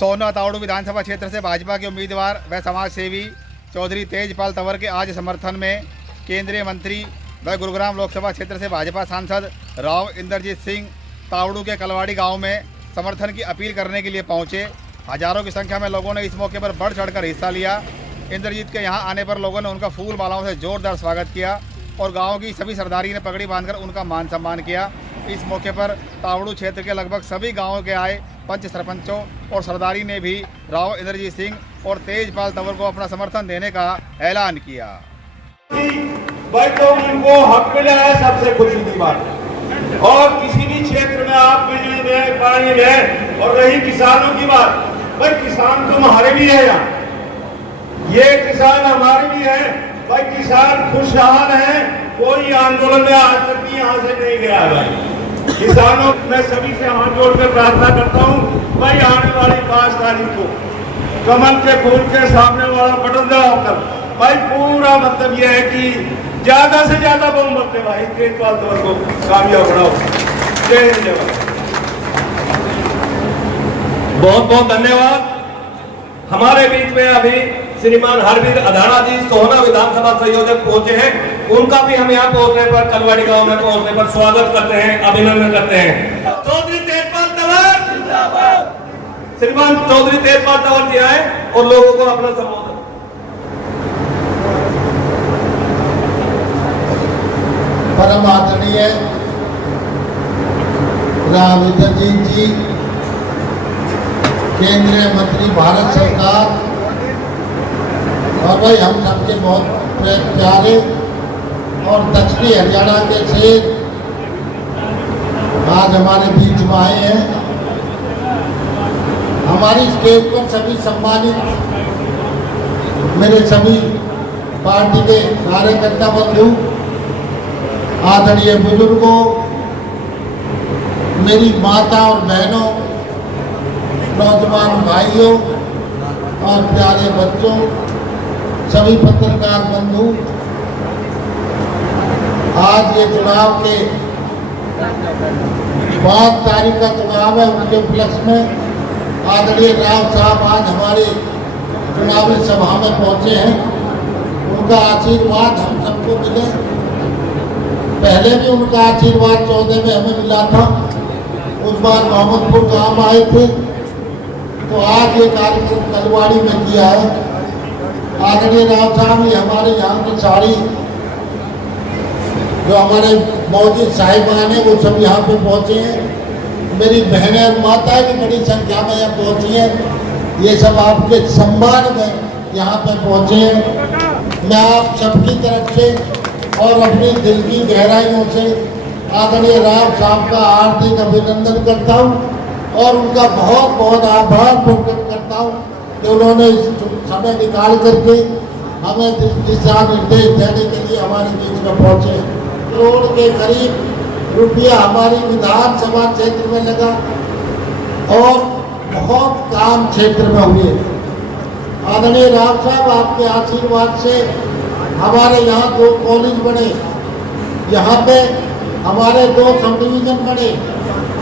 सोना तावड़ू विधानसभा क्षेत्र से भाजपा के उम्मीदवार व समाज सेवी चौधरी तेजपाल तंवर के आज समर्थन में केंद्रीय मंत्री व गुरुग्राम लोकसभा क्षेत्र से भाजपा सांसद राव इंद्रजीत सिंह तावड़ू के कलवाड़ी गांव में समर्थन की अपील करने के लिए पहुंचे। हजारों की संख्या में लोगों ने इस मौके पर बढ़ चढ़कर हिस्सा लिया। इंद्रजीत के यहां आने पर लोगों ने उनका फूल मालाओं से जोरदार स्वागत किया और गांव की सभी सरदारी ने पगड़ी बांधकर उनका मान सम्मान किया। इस मौके पर तावड़ू क्षेत्र के लगभग सभी गांवों के आए पंच सरपंचों और सरदारी ने भी राव इंद्रजीत सिंह और तेजपाल तंवर को अपना समर्थन देने का ऐलान किया। भाई तो उनको हक मिला है, सबसे खुशी की बात है। और किसी भी क्षेत्र में आप बिजली में, पानी में, और रही किसानों की बात, भाई किसान तो हमारे भी है यहाँ, ये किसान हमारे भी है। भाई किसान खुशहाल है, कोई आंदोलन में आज तक भी यहाँ से नहीं गया है। भाई किसानों मैं सभी से हाथ जोड़कर प्रार्थना करता हूँ, भाई आने वाली 5 तारीख को कमल के फूल के सामने वाला बटन दबाकर भाई पूरा मतलब यह है कि ज्यादा से ज्यादा बहुमत से भाई तेजपाल तंवर को कामयाब बनाओ। जय हिंद जय भारत। बहुत बहुत धन्यवाद। हमारे बीच में अभी श्रीमान हरवीर अधाड़ा जी सोहना विधानसभा संयोजक पहुंचे हैं। उनका भी हम यहाँ पहुंचने पर, कलवाड़ी गांव में पहुंचने पर स्वागत करते हैं, अभिनंदन करते हैं। चौधरी तेजपाल तंवर जिंदाबाद। श्रीमान चौधरी तेजपाल तंवर जी आए और लोगों को अपना संबोधन। परम आदरणीय राव इंद्रजीत जी, केंद्रीय मंत्री भारत सरकार, और भाई हम सबके बहुत प्यारे और दक्षिणी हरियाणा के शेर आज हमारे बीच में आए हैं। हमारी स्टेज पर सभी सम्मानित मेरे सभी पार्टी के कार्यकर्ता बंधु, आदरणीय बुजुर्गों, मेरी माता और बहनों, नौजवान भाइयों और प्यारे बच्चों, सभी पत्रकार बंधु, आज ये चुनाव के 5 तारीख का चुनाव है, उनके उपलक्ष्य में आदरणीय राव साहब आज हमारे चुनावी सभा में पहुंचे हैं। उनका आशीर्वाद हम सबको मिले। पहले भी उनका आशीर्वाद 14 में हमें मिला था, उस बार मोहम्मदपुर गांव आए थे, तो आज ये कार्यक्रम कलवाड़ी में किया है। आदरणीय राव साहब ये हमारे यहाँ की सारी जो हमारे मौजूद साहिबान हैं वो सब यहाँ पे पहुँचे हैं। मेरी बहनें और माताएं भी बड़ी संख्या में यहाँ पहुँची हैं। ये सब आपके सम्मान में यहाँ पे पहुँचे हैं। मैं आप सबकी तरफ से और अपनी दिल की गहराइयों से आदरणीय राव साहब का हार्दिक अभिनंदन करता हूँ और उनका बहुत बहुत आभार प्रकट करता हूँ कि उन्होंने इस समय निकाल करके हमें दिशा निर्देश देने के लिए हमारे बीच में पहुँचे। करोड़ के करीब रुपया हमारी विधानसभा क्षेत्र में लगा और बहुत काम क्षेत्र में हुए। आदरणीय राव साहब आपके आशीर्वाद से हमारे यहाँ 2 कॉलेज बने, यहाँ पे हमारे 2 सब डिवीजन बने,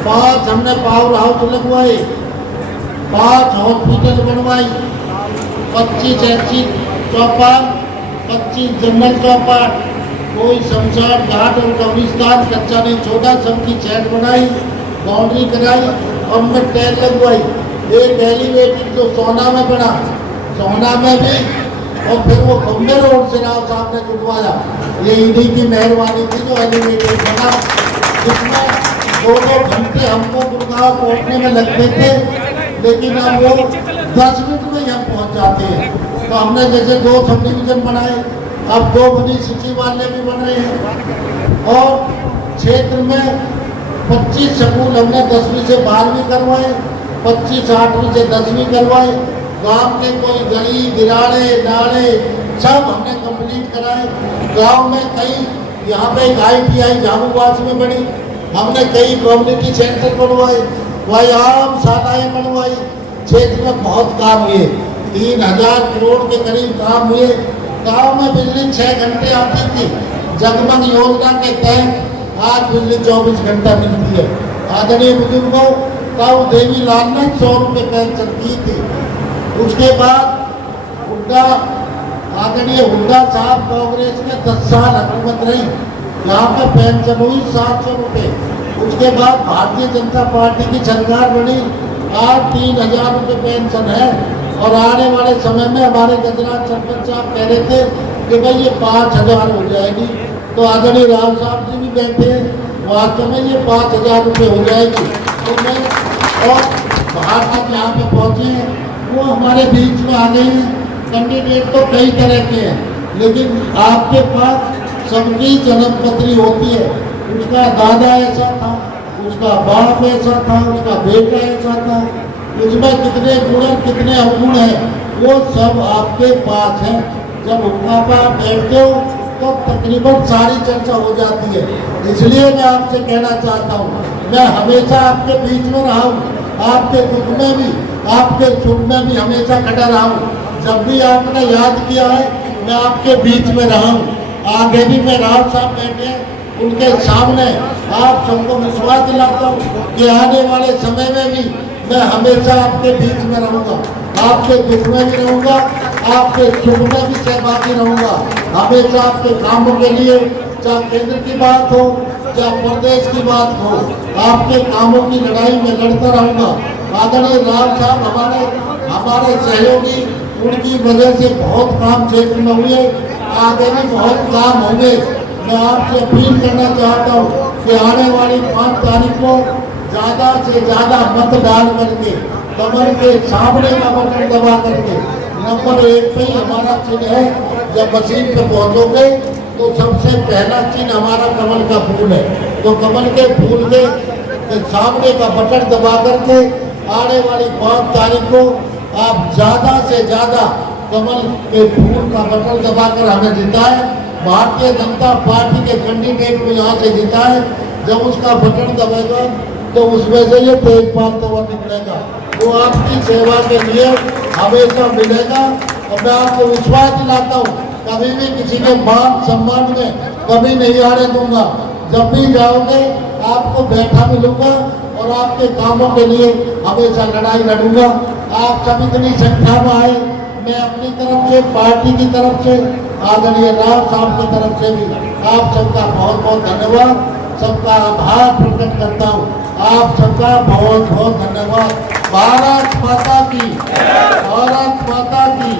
5 हमने पावर हाउस लगवाए, 5 हॉस्पिटल बनवाई, 25 ऐसी चौपाल, 25 जनरल चौपाल, कोई शमशान घाट और कब्रिस्तान कच्चा नहीं छोड़ा, सबकी छत बनाई, बाउंड्री कराई और उनमें टैल लगवाई। एक एलिवेटेड जो सोना में बना, सोना में भी, और फिर वो बम्बे रोड से राव साहब ने जुड़वाया। ये इन्हीं की मेहरबानी थी जो एलिवेटेड बना, जिसमें 2 घंटे हमको गुड़गांव पहुँचने में लगते थे, लेकिन अब वो 10 मिनट में हम पहुँच जाते हैं। तो हमने जैसे 2 सब डिवीजन बनाए, अब 2 बड़ी सिटी वाले भी बन रहे हैं और क्षेत्र में 25 स्कूल हमने 10वीं से 12वीं करवाए, 25 8वीं से 10वीं करवाए। गांव के कोई गली गिराड़े नाले सब हमने कंप्लीट कराए। गांव में कई यहाँ पे ITI झाबुवास में बनी, हमने कई कम्युनिटी सेंटर बनवाए, व्यायाम शालाएं बनवाई। क्षेत्र में बहुत काम हुए, 3000 करोड़ के करीब काम हुए। गांव में बिजली 6 घंटे आती थी, जगमग योजना के तहत आज बिजली 24 घंटा मिलती है। आदरणीय बुजुर्गों, तब देवीलाल ने 100 रुपये पेंशन की थी। उसके बाद हुड्डा आदरणीय हुड्डा साहब कांग्रेस में 10 साल हुकूमत रही, यहाँ पे पेंशन हुई 700 रुपये। उसके बाद भारतीय जनता पार्टी की सरकार बनी, आज 3000 रुपये पेंशन है। और आने वाले समय में हमारे गजराज सरपंच साहब कह रहे थे कि भाई ये 5000 हो जाएगी, तो आदरणीय राव साहब जी भी बैठे हैं, वास्तव में ये 5000 रुपये हो जाएगी। तो मैं और बाहर तक यहाँ पे पहुँचे हैं, वो हमारे बीच में आ गए हैं। कैंडिडेट तो कई तरह के हैं, लेकिन आपके पास सबकी जन्मपत्री होती है। उसका दादा ऐसा था, उसका बाप ऐसा था, उसका बेटा ऐसा था, उसमें कितने गुण और कितने अवगुण हैं वो सब आपके पास है। जब उनका पास बैठते हो तो तकरीबन सारी चर्चा हो जाती है। इसलिए मैं आपसे कहना चाहता हूँ, मैं हमेशा आपके बीच में रहा हूँ, आपके दुख में भी, आपके सुख में भी हमेशा खड़ा रहा हूँ। जब भी आपने याद किया है मैं आपके बीच में रहा हूँ। आगे भी मैं राव साहब बैठे हैं, उनके सामने आप सबको विश्वास दिलाता हूँ कि आने वाले समय में भी मैं हमेशा आपके बीच में रहूँगा, आपके दुख में भी रहूँगा, आपके सुख में भी सहभागी रहूँगा। हमेशा आपके कामों के लिए, चाहे केंद्र की बात हो चाहे प्रदेश की बात हो, आपके कामों की लड़ाई में लड़ता रहूँगा। आदरणीय राव साहब हमारे सहयोगी, उनकी वजह से बहुत काम क्षेत्र में हुए, आगे भी बहुत काम होंगे। मैं आपसे अपील करना चाहता हूँ कि आने वाली 5 तारीख को ज़्यादा से ज़्यादा मत डाल करके कमल के सामने का बटन दबा करके नंबर 1 पे ही हमारा चिन्ह है। जब मशीन पे पहुँचोगे तो सबसे पहला चिन्ह हमारा कमल का फूल है, तो कमल के फूल के सामने का बटन दबा करके आने वाली 5 तारीख को आप ज़्यादा से ज़्यादा कमल के फूल का बटन दबाकर हमें जिताएं। भारतीय जनता पार्टी के कैंडिडेट को यहाँ से जिताएं। जब उसका बटन दबेगा तो उसमें से ये तेजपाल तंवर निकलेगा, वो आपकी सेवा के लिए हमेशा मिलेगा। और मैं आपको विश्वास दिलाता हूँ, कभी भी किसी के मान सम्मान में कभी नहीं आने दूंगा। जब भी जाओगे आपको बैठा मिलूंगा और आपके कामों के लिए हमेशा लड़ाई लड़ूंगा। आप सब इतनी संख्या में आए, मैं अपनी तरफ से, पार्टी की तरफ से, आदरणीय राव साहब की तरफ से भी आप सबका बहुत बहुत धन्यवाद, सबका आभार प्रकट करता हूँ। आप सबका बहुत बहुत धन्यवाद। भारत माता की, भारत माता की,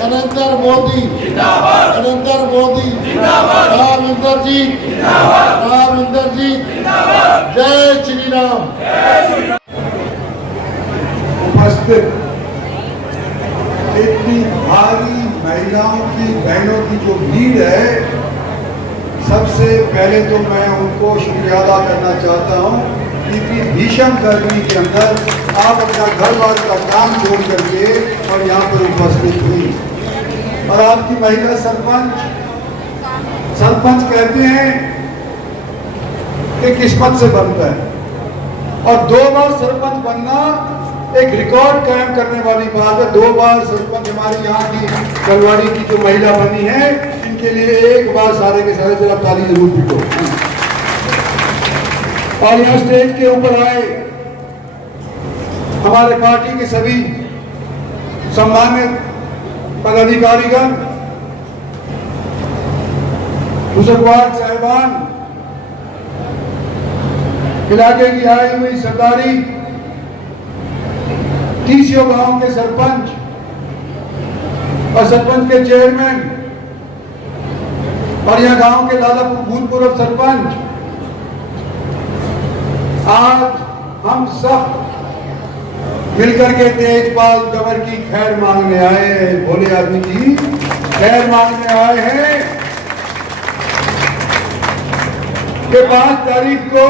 नरेंद्र मोदी, नरेंद्र मोदी, राम इंद्रजीत, राम इंद्रजीत, जय श्री राम। उपस्थित इतनी भारी महिलाओं की, बहनों की जो भीड़ है, सबसे पहले तो मैं उनको शुक्रिया अदा करना चाहता हूँ। इतनी भीषण गर्मी के अंदर आप अपना घर बार का काम छोड़ करके और यहाँ पर उपस्थित हुई। और आपकी महिला सरपंच कहते हैं कि किस्मत से बनता है, और 2 बार सरपंच बनना एक रिकॉर्ड कायम करने वाली बात है। 2 बार सरपंच हमारी यहाँ की कलवाड़ी की जो महिला बनी है, इनके लिए एक बार सारे के सारे जरा ताली जरूर पीटो। और यहाँ स्टेज के ऊपर आए हमारे पार्टी के सभी सम्मानित पदाधिकारीगण, बुजुर्गवार साहिबान, इलाके की आई हुई सरदारी, टीसीओ गांव के सरपंच और सरपंच के चेयरमैन, और यहाँ गांव के दादा भूतपूर्व सरपंच, आज हम सब मिलकर के तेजपाल तंवर की खैर मांगने आए हैं। भोले आदमी की खैर मांगने आए हैं कि 5 तारीख को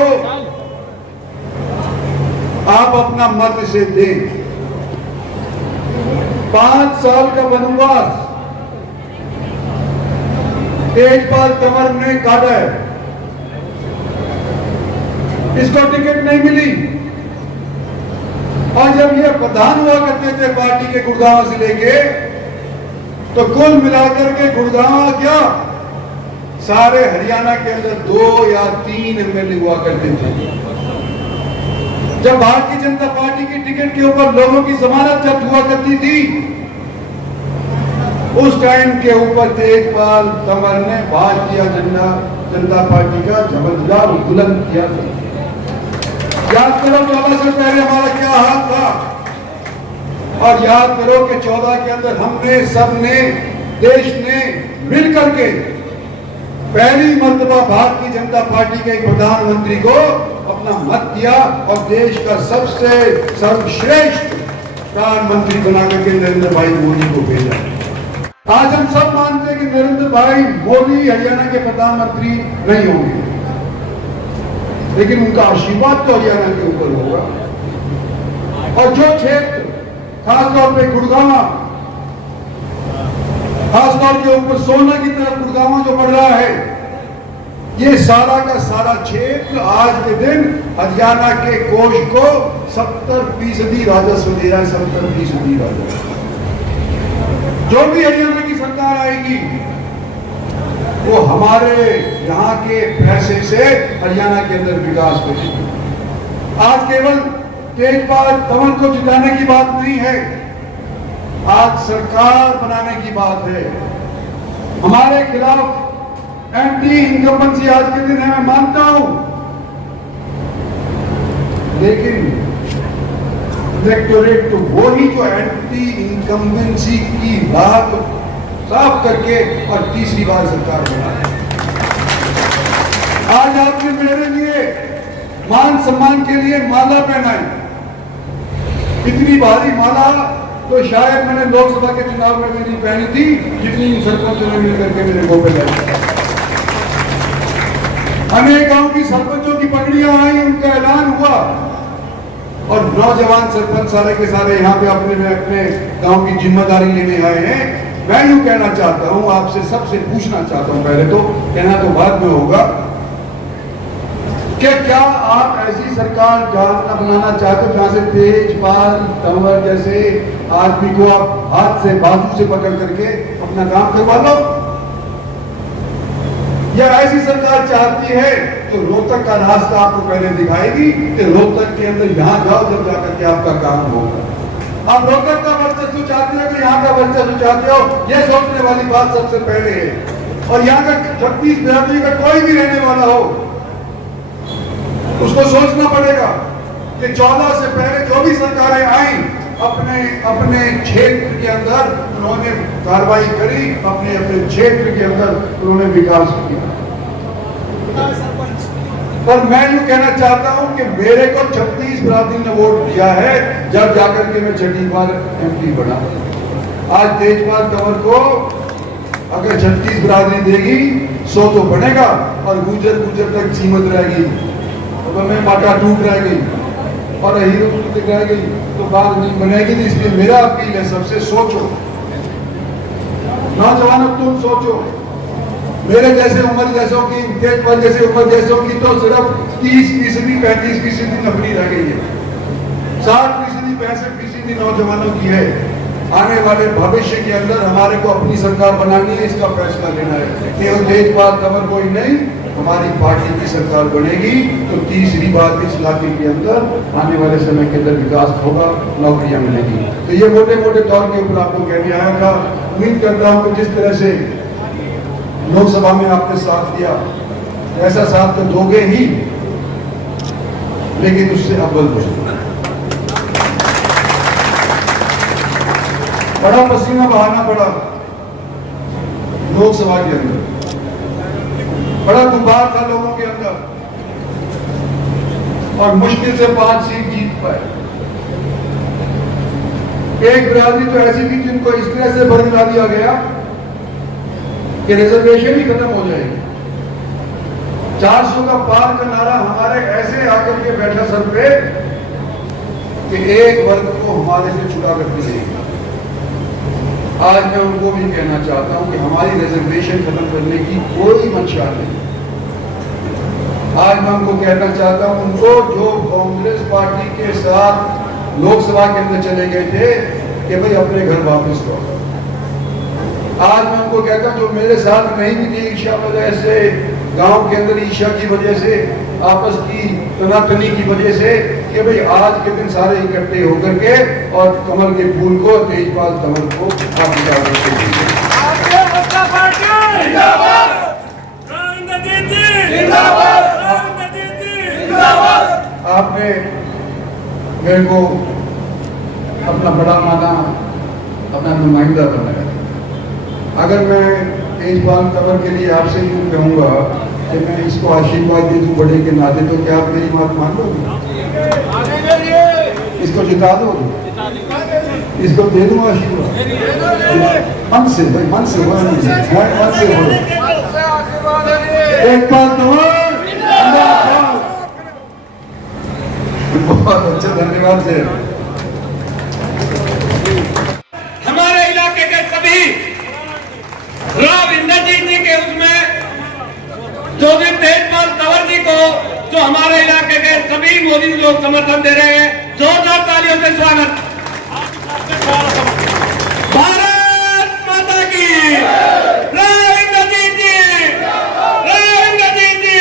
आप अपना मत इसे दें। 5 साल का वनवास तेजपाल तंवर ने काटा है, इसको टिकट नहीं मिली। और जब ये प्रधान हुआ करते थे पार्टी के गुड़गांव जिले के, तो कुल मिलाकर के गुड़गांव क्या सारे हरियाणा के अंदर 2 या 3 एमएलए हुआ करते थे। जब भारतीय जनता पार्टी की टिकट के ऊपर लोगों की जमानत जब्त हुआ करती थी, उस टाइम के ऊपर तेजपाल तंवर ने भारतीय जनता पार्टी का जबरदस्त बुलंद किया था। याद करो 14 से पहले हमारा क्या हाल था, और याद करो कि 14 के अंदर हमने सबने देश ने मिलकर के पहली मर्तबा भारतीय जनता पार्टी के प्रधानमंत्री को अपना मत दिया और देश का सबसे सर्वश्रेष्ठ प्रधानमंत्री बनाकर के नरेंद्र भाई मोदी को भेजा। आज हम सब मानते हैं कि नरेंद्र भाई मोदी हरियाणा के प्रधानमंत्री नहीं होंगे, लेकिन उनका आशीर्वाद तो हरियाणा के ऊपर होगा। और जो क्षेत्र खासतौर पे गुड़गांव, खासतौर के ऊपर सोना की तरफ गुड़गांव जो बढ़ रहा है, ये सारा का सारा क्षेत्र आज के दिन हरियाणा के कोष को 70% राजस्व दे रहा है। 70% राजस्व। जो भी हरियाणा की सरकार आएगी वो हमारे यहाँ के पैसे से हरियाणा के अंदर विकास करेगी। आज केवल तेजपाल तंवर को जिताने की बात नहीं है, आज सरकार बनाने की बात है। हमारे खिलाफ एंटी इनकम्बेंसी आज के दिन है, मैं मानता हूं, लेकिन इलेक्टोरेट तो वो ही जो एंटी इनकम्बेंसी की बात साफ करके और तीसरी बार सरकार बना। आज आपने मेरे लिए मान सम्मान के लिए माला पहनाई, इतनी भारी माला तो शायद मैंने लोकसभा के चुनाव में भी नहीं पहनी थी, जितनी इन सरपंचों ने मिलकर के मेरे गोपे लाई। अनेक गांव की सरपंचों की पगड़ियां आई, उनका ऐलान हुआ, और नौजवान सरपंच सारे के सारे यहाँ पे अपने गांव की जिम्मेदारी लेने आए हैं। मैं यूं कहना चाहता हूं, आपसे सबसे पूछना चाहता हूं, पहले तो कहना तो बाद में होगा, कि क्या आप ऐसी सरकार बनाना चाहते हो जहां से तेजपाल तंवर जैसे आदमी को आप हाथ से बाजू से पकड़ करके अपना काम करवा लो, या ऐसी सरकार चाहती है तो रोहतक का रास्ता आपको पहले दिखाएगी कि रोहतक के अंदर यहां जाओ, जब जाकर के आपका काम होगा। आप रोहतक का वर्चस्व चाहते हो कि यहाँ का वर्चस्व चाहते हो, यह सोचने वाली बात सबसे पहले है। और यहाँ का 36 बिरादरी का कोई भी रहने वाला हो, उसको सोचना पड़ेगा कि 14 से पहले जो भी सरकारें आई, अपने क्षेत्र के अंदर उन्होंने कार्रवाई करी, अपने क्षेत्र के अंदर उन्होंने विकास किया। पर मैं यूं कहना चाहता हूं कि मेरे को 36 बिरादरी ने वोट दिया है, जब जाकर के मैं 6ठी बार एमपी बना। आज तेजपाल तंवर को अगर 36 बिरादरी देगी 100 तो बनेगा, और गुजर तक सीमित रहेगी, तो मैं माटा टूट रह गई और हीरो रह गई तो बात नहीं बनेगी। इसलिए मेरा अपील है, सबसे सोचो, नौजवानों तुम सोचो, मेरे जैसे उम्र जैसों की, तेजपाल जैसे उम्र जैसों की तो सिर्फ 30%, 35% नौकरी रह गई है, 60%, 65% नौजवानों की है। आने वाले भविष्य के अंदर हमारे को अपनी सरकार बनानी है, इसका फैसला लेना है। केवल तेजपाल तंवर को ही नहीं, हमारी पार्टी की सरकार बनेगी तो तीसरी बात इस इलाके के अंदर आने वाले समय के अंदर विकास होगा, नौकरियां मिलेगी। तो ये मोटे मोटे तौर के ऊपर आपको कहने आया था। उम्मीद करता हूं कि जिस तरह से लोकसभा में आपने साथ दिया, ऐसा साथ तो दोगे ही, लेकिन उससे अव्वल बचो। बड़ा पसीना बहाना पड़ा लोकसभा के अंदर, बड़ा गुबार था लोगों के अंदर, और मुश्किल से 5 सीट जीत पाए। एक बिरादरी तो ऐसी थी जिनको इस तरह से बरगला दिया गया कि रिजर्वेशन ही खत्म हो जाएगी। 400 का पार का नारा हमारे ऐसे आकर के बैठा सर पे कि एक वर्ग को हमारे से छुड़ा करके देगा। आज मैं उनको भी कहना चाहता हूं कि हमारी रिजर्वेशन खत्म करने की कोई मंशा नहीं। आज मैं उनको कहना चाहता हूं, उनको जो कांग्रेस पार्टी के साथ लोकसभा के अंदर चले गए थे कि भाई अपने घर वापस लौटो। आज मैं उनको कहता हूं, जो मेरे साथ नहीं भी थी ईर्ष्या वजह से, गांव के अंदर ईर्ष्या की वजह से, आपस की तनातनी की वजह से, कि भाई आज के दिन सारे इकट्ठे होकर के और कमल के फूल को, तेजपाल तंवर को आप इजाजत दीजिए। आपने मेरे को अपना बड़ा माना, अपना नुमाइंदा बनाया। अगर मैं तेजपाल तंवर के लिए आपसे यूँ कहूँगा कि मैं इसको आशीर्वाद दे दूँ बड़े के नाते, तो क्या आप मेरी बात मान लोगे? इसको जिता दोगे? इसको दे दूँ आशीर्वाद? मन से भाई, मन से बोलो, मन से बोलो। तेजपाल तंवर बहुत अच्छा, धन्यवाद से। हमारे इलाके के सभी राव इंद्रजीत जी के उसमें चौधरी तेजपाल तंवर जी को, जो हमारे इलाके के सभी मोदी लोग समर्थन दे रहे हैं, जोरदार तालियों से स्वागत। भारत माता की, राव इंद्रजीत जी, राव इंद्रजीत जी।